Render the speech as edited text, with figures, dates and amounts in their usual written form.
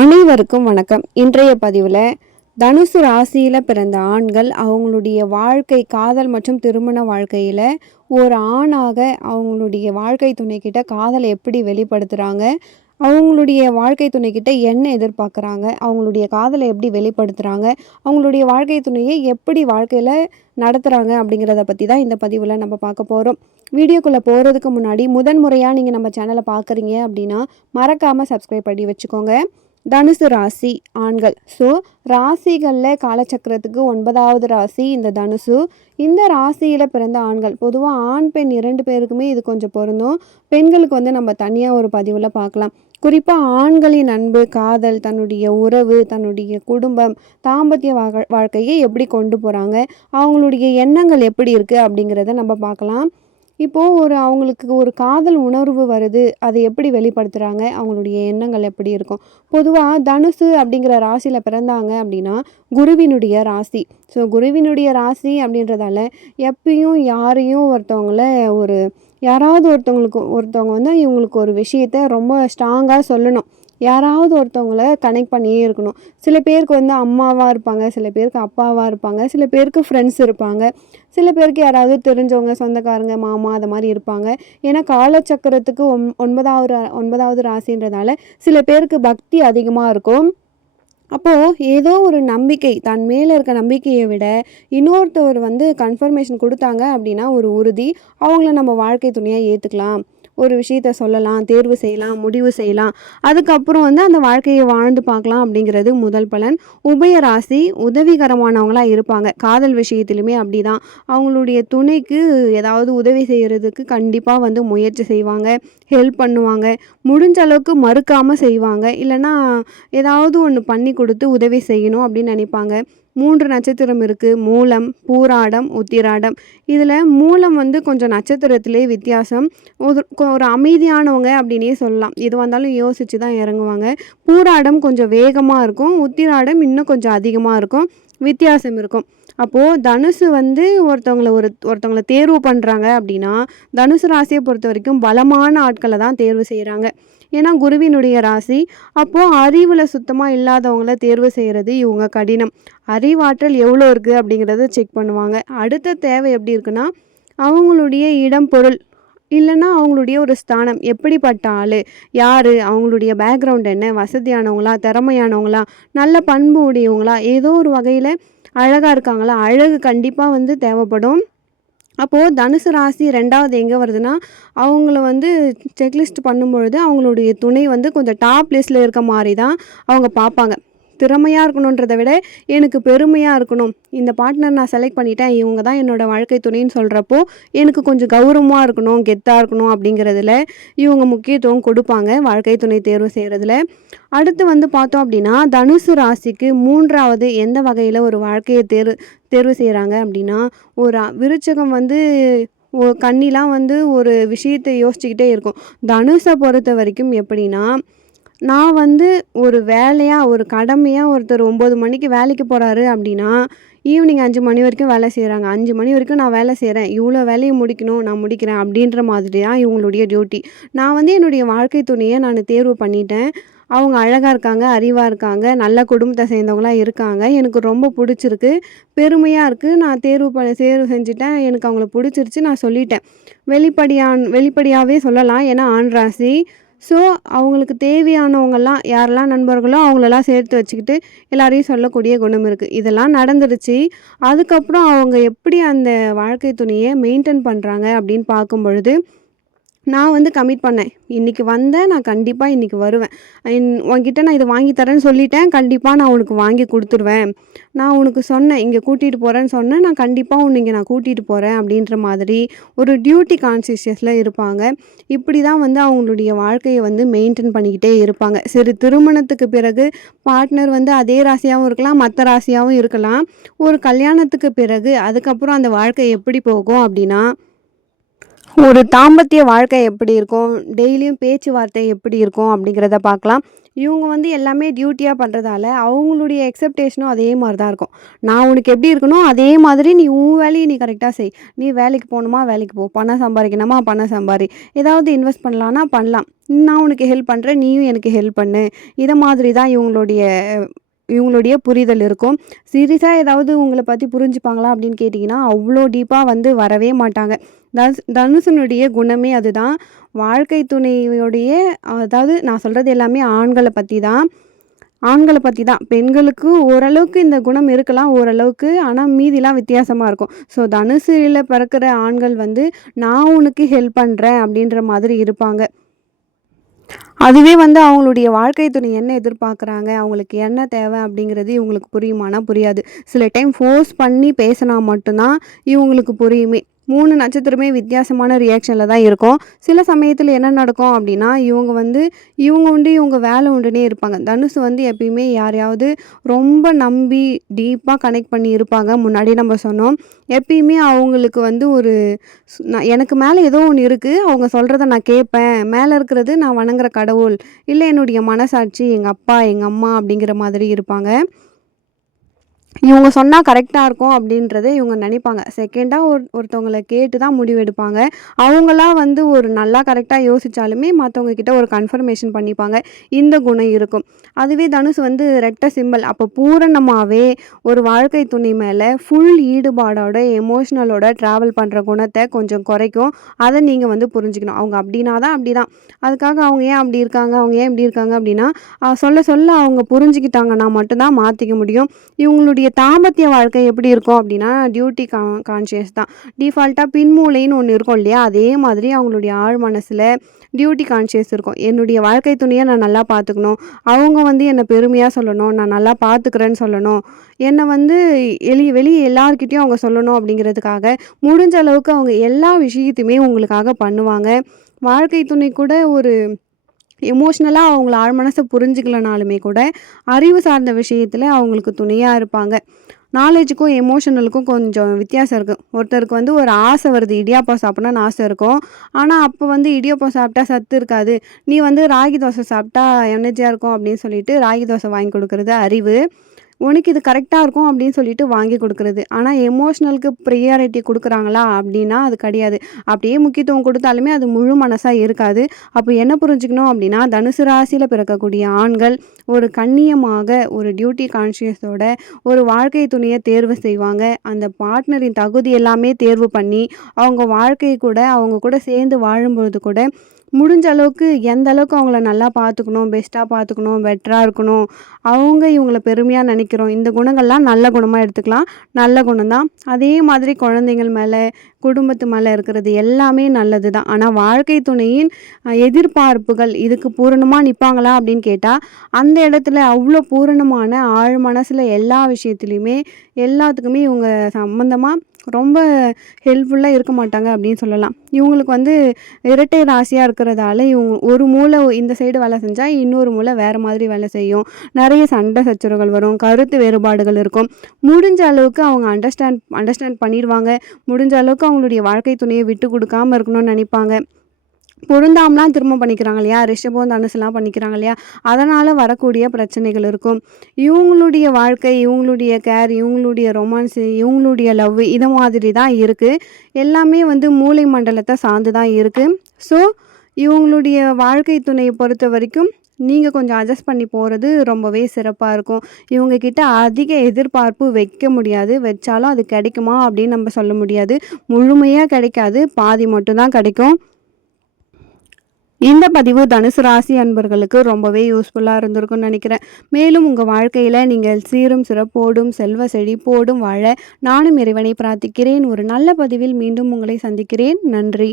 அனைவருக்கும் வணக்கம். இன்றைய பதிவில் தனுசு ராசியில் பிறந்த ஆண்கள் அவங்களுடைய வாழ்க்கை, காதல் மற்றும் திருமண வாழ்க்கையில் ஒரு ஆணாக அவங்களுடைய வாழ்க்கை துணைக்கிட்ட காதலை எப்படி வெளிப்படுத்துகிறாங்க, அவங்களுடைய வாழ்க்கை துணைக்கிட்ட என்ன எதிர்பார்க்குறாங்க, அவங்களுடைய காதலை எப்படி வெளிப்படுத்துகிறாங்க, அவங்களுடைய வாழ்க்கை துணையை எப்படி வாழ்க்கையில் நடத்துகிறாங்க அப்படிங்கிறத பற்றி தான் இந்த பதிவில் நம்ம பார்க்க போகிறோம். வீடியோக்குள்ளே போகிறதுக்கு முன்னாடி முதன்முறையாக நீங்கள் நம்ம சேனலை பார்க்குறீங்க அப்படின்னா மறக்காமல் சப்ஸ்கிரைப் பண்ணி வச்சுக்கோங்க. தனுசு ராசி ஆண்கள். ஸோ ராசிகளில் காலச்சக்கரத்துக்கு 9வது ராசி இந்த தனுசு. இந்த ராசியில் பிறந்த ஆண்கள் பொதுவாக ஆண் பெண் 2 பேருக்குமே இது கொஞ்சம் பொருந்தும். பெண்களுக்கு நம்ம தனியாக ஒரு பதிவில் பார்க்கலாம். குறிப்பாக ஆண்களின் அன்பு, காதல், தன்னுடைய உறவு, தன்னுடைய குடும்பம், தாம்பத்திய வாழ்க்கையை எப்படி கொண்டு போகிறாங்க, அவங்களுடைய எண்ணங்கள் எப்படி இருக்குது அப்படிங்கிறத நம்ம பார்க்கலாம். இப்போது அவங்களுக்கு ஒரு காதல் உணர்வு வருது, அதை எப்படி வெளிப்படுத்துகிறாங்க, அவங்களுடைய எண்ணங்கள் எப்படி இருக்கும். பொதுவாக தனுசு அப்படிங்கிற ராசியில் பிறந்தாங்க அப்படின்னா குருவினுடைய ராசி. ஸோ குருவினுடைய ராசி அப்படின்றதால எப்பயும் யாரையும் யாராவது ஒருத்தவங்க இவங்களுக்கு ஒரு விஷயத்த ரொம்ப ஸ்ட்ராங்காக சொல்லணும். யாராவது ஒருத்தவங்கள கனெக்ட் பண்ணியே இருக்கணும். சில பேருக்கு அம்மாவாக இருப்பாங்க, சில பேருக்கு அப்பாவாக இருப்பாங்க, சில பேருக்கு ஃப்ரெண்ட்ஸ் இருப்பாங்க, சில பேருக்கு யாராவது தெரிஞ்சவங்க, சொந்தக்காரங்க, மாமா அது மாதிரி இருப்பாங்க. ஏன்னா காலச்சக்கரத்துக்கு 9வது ராசின்றதால சில பேருக்கு பக்தி அதிகமாக இருக்கும். அப்போது ஏதோ ஒரு நம்பிக்கை, தன் மேலே இருக்க நம்பிக்கையை விட இன்னொருத்தவர் கன்ஃபர்மேஷன் கொடுத்தாங்க அப்படின்னா ஒரு உறுதி, அவங்கள நம்ம வாழ்க்கை துணையாக ஏற்றுக்கலாம், ஒரு விஷயத்த சொல்லலாம், தேர்வு செய்யலாம், முடிவு செய்யலாம், அதுக்கப்புறம் அந்த வாழ்க்கையை வாழ்ந்து பார்க்கலாம் அப்படிங்கிறது முதல் பலன். உபய ராசி உதவிகரமானவங்களாக இருப்பாங்க. காதல் விஷயத்திலுமே அப்படி தான். அவங்களுடைய துணைக்கு ஏதாவது உதவி செய்கிறதுக்கு கண்டிப்பாக முயற்சி செய்வாங்க, ஹெல்ப் பண்ணுவாங்க, முடிஞ்ச அளவுக்கு மறுக்காமல் செய்வாங்க. இல்லைன்னா ஏதாவது ஒன்று பண்ணி கொடுத்து உதவி செய்யணும் அப்படின்னு நினைப்பாங்க. 3 நட்சத்திரம் இருக்குது: மூலம், பூராடம், உத்திராடம். இதில் மூலம் கொஞ்சம் நட்சத்திரத்திலே வித்தியாசம். ஒரு அமைதியானவங்க அப்படின்னே சொல்லலாம். எது வந்தாலும் யோசித்து தான் இறங்குவாங்க. பூராடம் கொஞ்சம் வேகமாக இருக்கும், உத்திராடம் இன்னும் கொஞ்சம் அதிகமாக இருக்கும், வித்தியாசம் இருக்கும். அப்போது தனுசு ஒருத்தவங்களை தேர்வு பண்ணுறாங்க அப்படின்னா தனுசு ராசியை பொறுத்த வரைக்கும் பலமான ஆட்களை தான் தேர்வு செய்கிறாங்க. ஏன்னா குருவினுடைய ராசி. அப்போது அறிவில் சுத்தமாக இல்லாதவங்கள தேர்வு செய்கிறது இவங்க கடினம். அறிவாற்றல் எவ்வளோ இருக்குது அப்படிங்கிறத செக் பண்ணுவாங்க. அடுத்த தேவை எப்படி இருக்குன்னா அவங்களுடைய இடம், பொருள், இல்லைன்னா அவங்களுடைய ஒரு ஸ்தானம், எப்படிப்பட்ட ஆள், யார், அவங்களுடைய பேக்ரவுண்ட் என்ன, வசதியானவங்களா, திறமையானவங்களா, நல்ல பண்பு உடையவங்களா, ஏதோ ஒரு வகையில் அழகாக இருக்காங்களா, அழகு கண்டிப்பாக தேவைப்படும். அப்போது தனுசு ராசி 2வது எங்கே வருதுன்னா அவங்கள செக்லிஸ்ட் பண்ணும்பொழுது அவங்களுடைய துணை கொஞ்சம் டாப் லிஸ்ட்டில் இருக்க மாதிரி தான் அவங்க பார்ப்பாங்க. திறமையாக இருக்கணுன்றதை விட எனக்கு பெருமையாக இருக்கணும், இந்த பார்ட்னர் நான் செலக்ட் பண்ணிட்டேன், இவங்க தான் என்னோடய வாழ்க்கை துணைன்னு சொல்கிறப்போ எனக்கு கொஞ்சம் கௌரவமாக இருக்கணும், கெத்தாக இருக்கணும் அப்படிங்கிறதுல இவங்க முக்கியத்துவம் கொடுப்பாங்க வாழ்க்கை துணை தேர்வு செய்கிறதுல. அடுத்து பார்த்தோம் அப்படின்னா தனுசு ராசிக்கு 3வது எந்த வகையில் ஒரு வாழ்க்கையை தேர்வு செய்கிறாங்க அப்படின்னா ஒரு விருச்சகம் கண்ணிலாம் ஒரு விஷயத்தை யோசிச்சுக்கிட்டே இருக்கும். தனுஷை பொறுத்த வரைக்கும் எப்படின்னா, நான் ஒரு வேலையாக, ஒரு கடமையாக ஒருத்தர் 9 மணிக்கு வேலைக்கு போகிறாரு அப்படின்னா ஈவினிங் 5 மணி வரைக்கும் வேலை செய்கிறாங்க. 5 மணி வரைக்கும் நான் வேலை செய்கிறேன், இவ்வளோ வேலையை முடிக்கணும், நான் முடிக்கிறேன் அப்படின்ற மாதிரி தான் இவங்களுடைய டியூட்டி. நான் என்னுடைய வாழ்க்கை துணையை நான் தேர்வு பண்ணிட்டேன், அவங்க அழகாக இருக்காங்க, அறிவாக இருக்காங்க, நல்ல குடும்பத்தை சேர்ந்தவங்களாக இருக்காங்க, எனக்கு ரொம்ப பிடிச்சிருக்கு, பெருமையாக இருக்குது, நான் தேர்வு செஞ்சுட்டேன், எனக்கு அவங்கள பிடிச்சிருச்சு, நான் சொல்லிட்டேன். வெளிப்படையாகவே சொல்லலாம். ஏன்னா ஆண் ராசி. ஸோ அவங்களுக்கு தேவையானவங்கெல்லாம் யாரெல்லாம் நண்பர்களோ அவங்களெல்லாம் சேர்த்து வச்சுக்கிட்டு எல்லாரையும் சொல்லக்கூடிய குணம் இருக்குது. இதெல்லாம் நடந்துடுச்சு. அதுக்கப்புறம் அவங்க எப்படி அந்த வாழ்க்கை துணையை மெயின்டைன் பண்ணுறாங்க அப்படின்னு பார்க்கும் பொழுது நான் கமிட் பண்ணேன், இன்றைக்கி நான் கண்டிப்பாக இன்றைக்கி வருவேன், உன்கிட்ட நான் இதை வாங்கி தரேன்னு சொல்லிட்டேன், கண்டிப்பாக நான் உனக்கு வாங்கி கொடுத்துருவேன், நான் உனக்கு சொன்னேன், இங்கே கூட்டிகிட்டு போகிறேன்னு சொன்னேன், நான் கண்டிப்பாக இங்கே நான் கூட்டிகிட்டு போகிறேன் அப்படின்ற மாதிரி ஒரு டியூட்டி கான்சியஸில் இருப்பாங்க. இப்படி தான் அவங்களுடைய வாழ்க்கையை மெயின்டைன் பண்ணிக்கிட்டே இருப்பாங்க. சரி, திருமணத்துக்கு பிறகு பார்ட்னர் அதே ராசியாகவும் இருக்கலாம், மற்ற ராசியாகவும் இருக்கலாம். ஒரு கல்யாணத்துக்கு பிறகு அதுக்கப்புறம் அந்த வாழ்க்கை எப்படி போகும் அப்படின்னா ஒரு தாம்பத்திய வாழ்க்கை எப்படி இருக்கும்? டெய்லியும் பேச்சுவார்த்தை எப்படி இருக்கும்? அப்படிங்கிறத பார்க்கலாம். இவங்க வந்து எல்லாமே டியூட்டியா பண்றதால, அவங்களுடைய எக்ஸ்பெக்டேஷனும் அதே மாரி தான் இருக்கும். நான் உனக்கு எப்படி இருக்கனோ, அதே மாதிரி நீ உன் வேலைய நீ கரெக்ட்டா செய். நீ வேலைக்கு போணுமா, வேலைக்கு போ. பணம் சம்பாரிக்கணுமா, பணம் சம்பாரி. ஏதாவது இன்வெஸ்ட் பண்ணலான்னா பண்ணலாம். நான் உனக்கு ஹெல்ப் பண்றேன், நீயும் எனக்கு ஹெல்ப் பண்ணு. இத மாதிரி தான் இவங்களுடைய புரிதல் இருக்கும். சீரியஸா ஏதாவது உங்கள பத்தி புரிஞ்சுப்பாங்களா அப்படின்னு கேட்டிங்கன்னா, அவ்ளோ டீப்பா வந்து வரவே மாட்டாங்க. தனுஷனுடைய குணமே அதுதான். வாழ்க்கை துணையுடைய அதாவது நான் சொல்றது எல்லாமே ஆண்கள பத்தி தான். பெண்களுக்கு ஓரளவுக்கு இந்த குணம் இருக்கலாம் ஓரளவுக்கு. ஆனா மீதிலாம் வித்தியாசமா இருக்கும். ஸோ தனுசுல பிறக்கிற ஆண்கள் வந்து, "நான் உனக்கு ஹெல்ப் பண்றேன்" அப்படின்ற மாதிரி இருப்பாங்க. அதுவே வந்து அவங்களுடைய வாழ்க்கை துணை என்ன எதிர்பார்க்குறாங்க, அவங்களுக்கு என்ன தேவை அப்படிங்கிறது இவங்களுக்கு புரியுமானா புரியாது. சில டைம் ஃபோர்ஸ் பண்ணி பேசினா மட்டும் தான் இவங்களுக்கு புரியுமே. 3 நட்சத்திரமே வித்தியாசமான ரியாக்ஷன்ல தான் இருக்கும். சில சமயத்தில என்ன நடக்கும் அப்படின்னா, இவங்க உண்டு இவங்க வேலை உண்டுன்னே இருப்பாங்க. தனுஷ் வந்து எப்பயுமே யாரையாவது ரொம்ப நம்பி டீப்பா கனெக்ட் பண்ணி இருப்பாங்க. முன்னாடியே நம்ம சொன்னோம். எப்பயுமே அவங்களுக்கு வந்து ஒரு எனக்கு மேல ஏதோ ஒண்ணு இருக்கு. அவங்க சொல்றத நான் கேட்பேன். மேல இருக்கிறது நான் வணங்குற கடவுள். இல்ல என்னுடைய மனசாட்சி, எங்க அப்பா, எங்க அம்மா அப்படிங்கிற மாதிரி இருப்பாங்க. இவங்க சொன்னா கரெக்ட்டா இருக்கும் அப்படின்றத இவங்க நினைப்பாங்க. செகண்டா ஒருத்தவங்கள கேட்டு தான் முடிவெடுப்பாங்க. அவங்களா வந்து ஒரு நல்லா கரெக்ட்டா யோசிச்சாலுமே மத்தவங்க கிட்ட ஒரு கன்ஃபர்மேஷன் பண்ணிப்பாங்க. இந்த குணம் இருக்கும். அதுவே தனுஷ் வந்து ரெட்ட சிம்பல். அப்போ பூரணமாவே ஒரு வாழ்க்கை துணை மேல ஃபுல் ஈடுபாடோட, எமோஷனலோட ட்ராவல் பண்ற குணத்த கொஞ்சம் குறைக்கும். அத நீங்க வந்து புரிஞ்சுக்கணும். அவங்க அப்படின்னா தான் அப்படிதான். அதுக்காக அவங்க ஏன் அப்படி இருக்காங்க, அவங்க ஏன் இப்படி இருக்காங்க அப்படின்னா, சொல்ல சொல்ல அவங்க புரிஞ்சுக்கிட்டாங்கன்னா மட்டும் தான் மாத்திக்க முடியும். இவங்களுடைய தாம்பத்திய வாழ்க்கை எப்படி இருக்கும் அப்படின்னா, டியூட்டி கான்ஷியஸ் தான். டிஃபால்ட்டா பின்மூளைன்னு ஒண்ணு இருக்கும் இல்லையா? அதே மாதிரி அவங்களுடைய ஆழ் மனசுல டியூட்டி கான்ஷியஸ் இருக்கும். என்னுடைய வாழ்க்கை துணைய நான் நல்லா பார்த்துக்கணும். அவங்க வந்து என்ன பெருமையா சொல்லணும். நான் நல்லா பார்த்துக்கிறேன்னு சொல்லணும். என்ன வந்து வெளிய எல்லார்கிட்டயும் அவங்க சொல்லணும் அப்படிங்கிறதுக்காக, முடிஞ்ச அளவுக்கு அவங்க எல்லா விஷயத்தையுமே உங்களுக்காக பண்ணுவாங்க. வாழ்க்கை துணை கூட ஒரு எமோஷ்னலா அவங்கள ஆழ்மனச புரிஞ்சுக்கலனாலுமே கூட, அறிவு சார்ந்த விஷயத்துல அவங்களுக்கு துணையா இருப்பாங்க. நாலேட்ஜுக்கும், எமோஷனலுக்கும் கொஞ்சம் வித்தியாசம் இருக்கு. ஒருத்தருக்கு வந்து ஒரு ஆசை வருது, இடியாப்பம் சாப்பிடணும்னு ஆசை இருக்கும். ஆனா, அப்ப வந்து இடியாப்பம் சாப்பிட்டா சத்து இருக்காது. நீ வந்து ராகி தோசை சாப்பிட்டா எனர்ஜியா இருக்கும் அப்படின்னு சொல்லிட்டு, ராகி தோசை வாங்கி கொடுக்குறது அறிவு. உனக்கு இது கரெக்ட்டா இருக்கும் அப்படின்னு சொல்லிட்டு வாங்கி குடுக்குறது. ஆனா எமோஷனலுக்கு ப்ரியாரிட்டி குடுக்குறாங்களா அப்படின்னா, அது கிடையாது. அப்படியே முக்கியத்துவம் குடுத்தாலுமே அது முழு மனசா இருக்காது. அப்போ என்ன புரிஞ்சுக்கணும் அப்படின்னா, தனுசு ராசியில பிறக்கக்கூடிய ஆண்கள் ஒரு கண்ணியமாக, ஒரு டியூட்டி கான்ஷியஸோட ஒரு வாழ்க்கை துணைய தேர்வு செய்வாங்க. அந்த பார்ட்னரின் தகுதி எல்லாமே தேர்வு பண்ணி, அவங்க கூட சேர்ந்து வாழும்பொழுது கூட முடிஞ்ச அளவுக்கு எந்த அளவுக்கு அவங்கள நல்லா பார்த்துக்கணும், பெஸ்ட்டா பார்த்துக்கணும், பெட்டரா இருக்கணும். இவங்கள பெருமையா நினைக்கிறோம். இந்த குணங்கள்லாம் நல்ல குணமா எடுத்துக்கலாம். நல்ல குணம் தான். அதே மாதிரி குழந்தைகள் மேல, குடும்பத்து மேல இருக்கிறது எல்லாமே நல்லது தான். ஆனா வாழ்க்கை துணையின் எதிர்பார்ப்புகள் இதுக்கு பூரணமா நிப்பாங்களா அப்படின்னு கேட்டா, அந்த இடத்துல அவ்ளோ பூரணமான ஆழ் மனசுல எல்லா விஷயத்துலயுமே எல்லாத்துக்குமே இவங்க சம்மந்தமா ரொம்ப ஹெல்ப்ஃபுல்லா இருக்க மாட்டாங்க அப்படின்னு சொல்லலாம். இவங்களுக்கு வந்து இரட்டை ராசியா இருக்கிறதால, இவங்க ஒரு மூளை இந்த சைடு வேலை செஞ்சா, இன்னொரு மூளை வேற மாதிரி வேலை செய்யும். நெறைய சண்டை சச்சரவுகள் வரும். கருத்து வேறுபாடுகள் இருக்கும். முடிஞ்ச அளவுக்கு அவங்க அண்டர்ஸ்டாண்ட் பண்ணிருவாங்க. முடிஞ்ச அளவுக்கு அவங்களுடைய வாழ்க்கை துணைய விட்டு குடுக்காம இருக்கணும்னு நினைப்பாங்க. பொருந்தாமலாம் திருமணம் பண்ணிக்கிறாங்க இல்லையா? ரிஷபம், தனுசுலாம் பண்ணிக்கிறாங்க இல்லையா? அதனால வரக்கூடிய பிரச்சனைகள் இருக்கும். இவங்களுடைய வாழ்க்கை, இவங்களுடைய கேர், இவங்களுடைய ரொமான்ஸு, இவங்களுடைய லவ் இத மாதிரி தான் இருக்கு. எல்லாமே வந்து மூளை மண்டலத்த சார்ந்து தான் இருக்கு. ஸோ, இவங்களுடைய வாழ்க்கை துணைய பொறுத்தவரைக்கும் நீங்க கொஞ்சம் அட்ஜஸ்ட் பண்ணி போறது ரொம்பவே சிறப்பா இருக்கும். இவங்க கிட்ட அதிக எதிர்பார்ப்பு வைக்க முடியாது. வச்சாலும் அது கிடைக்குமா அப்படின்னு நம்ம சொல்ல முடியாது. முழுமையா கிடைக்காது. பாதி மட்டும் தான் கிடைக்கும். இந்த பதிவு தனுசு ராசி அன்பர்களுக்கு ரொம்பவே யூஸ்ஃபுல்லா இருந்திருக்கும்னு நினைக்கிறேன். மேலும் உங்க வாழ்க்கையில நீங்கள் சீரும் சிறப்போடும், செல்வ செழிப்போடும் வாழ நானும் இறைவனை பிரார்த்திக்கிறேன். ஒரு நல்ல பதிவில் மீண்டும் உங்களை சந்திக்கிறேன். நன்றி.